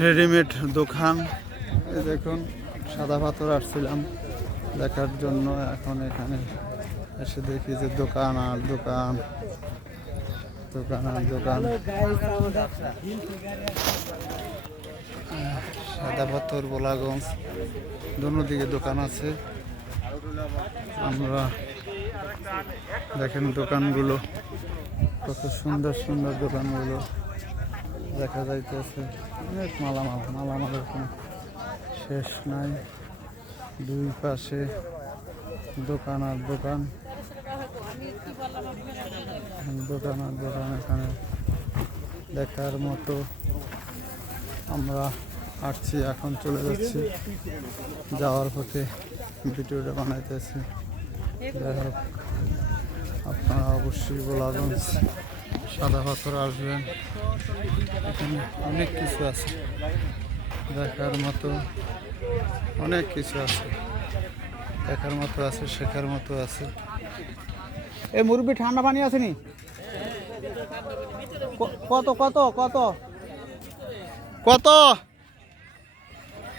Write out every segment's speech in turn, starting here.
Readymade দোকান। এই দেখুন, সাদা পাথর আসছিলাম দেখার জন্য, এখন এখানে এসে দেখি যে দোকান আর দোকান, দোকান আর দোকান। সাদা পাথর, বোলাগঞ্জ, দুদিকে দোকান আছে। আমরা দেখেন দোকানগুলো কত সুন্দর সুন্দর দোকানগুলো দেখা যাইতেছে। অনেক মালামাল এরকম শেষ নাই। দুই পাশে দোকান আর দোকান, দোকান আর দোকান এখানে দেখার মতো। আমরা আসছি, এখন চলে যাচ্ছি, যাওয়ার পথে ভিডিওটা বানাইতেছি। যাই হোক, আপনারা অবশ্যই বোলাগঞ্জ সাদা পাথর আসবেন, এখানে অনেক কিছু আছে দেখার মতো, অনেক কিছু আছে দেখার মতো আছে, শেখার মতো আছে। এই মুরব্বি ঠান্ডা পানি আসেনি? কত কত কত কত?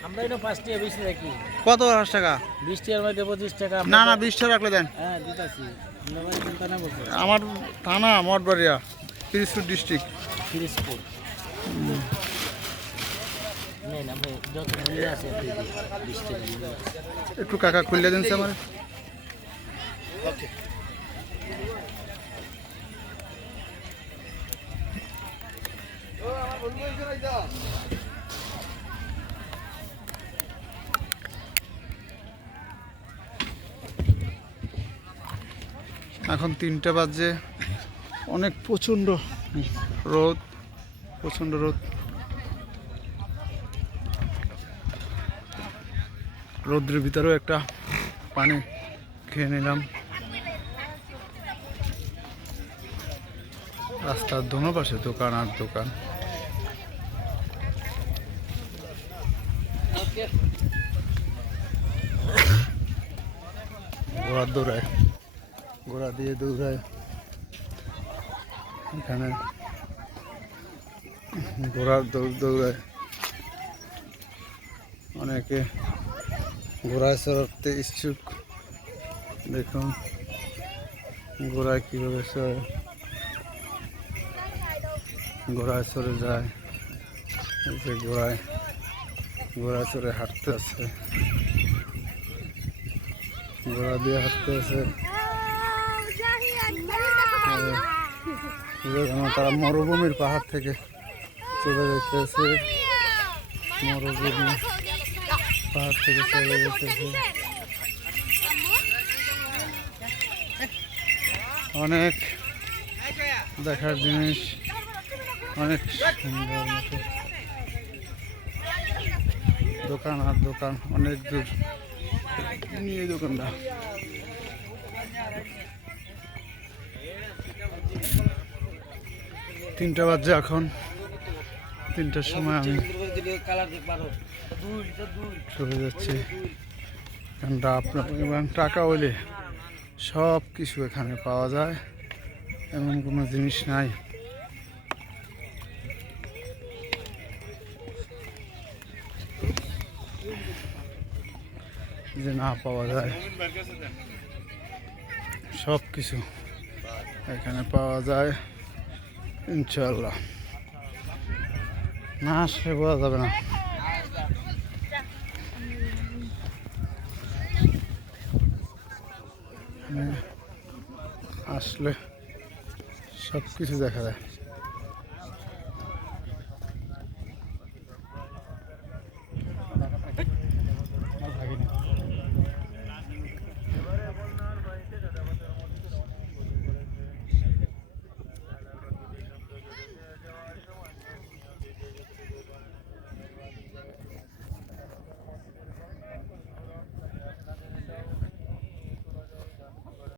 আমরা এটা 5 টাকা 20 রাখি। কত 5 টাকা? 20 টাকার মধ্যে 25 টাকা। না না, 20 টাকা রাখলে দেন। হ্যাঁ দিতাছি। আপনার কোন থানা বলছো? আমার থানা মঠবাড়িয়া, পিরোজপুর ডিস্ট্রিক্ট। পিরোজপুর। নেন আপনি যত মূল্য আছে 20 টাকা দিবেন। একটু কাকা খুলে দেন আমার। ওকে। ও আমার বন্ধু এসে রাইদা। এখন 3টা বাজে, অনেক প্রচণ্ড রোদ, প্রচণ্ড রোদ। রোদ্রের ভিতরেও একটা পানি খেয়ে নিলাম। রাস্তার দোনো পাশে দোকান আর দোকান। ঘোড়া দৌড়ায়, ঘোড়া দিয়ে দৌড়ায় এখানে, ঘোড়ার দৌড়ায়। অনেকে ঘোড়ায় চড়তে ইচ্ছুক। দেখুন ঘোড়ায় কীভাবে চড়ে, ঘোড়ায় চড়ে যায়। এই যে ঘোড়ায় চড়ে হাঁটতে আছে, ঘোড়া দিয়ে হাঁটতে আছে। তারা মরুভূমির পাহাড় থেকে চলে যেতেছে, মরুভূমি পাহাড় থেকে চলে যেতেছে। অনেক দেখার জিনিস, অনেক সুন্দর মতো দোকান আর দোকান, অনেক দূর নিয়ে দোকানটা। 3টা বাজে এখন, 3টার সময় আমি চলে যাচ্ছি। কারণটা আপনার পরিমাণ টাকা হলে সব কিছু এখানে পাওয়া যায়, এমন কোনো জিনিস নাই যে না পাওয়া যায়। সব কিছু এখানে পাওয়া যায় ইনশাআল্লাহ, না আসলে বোঝা যাবে না। আসলে সব কিছু দেখা যায়।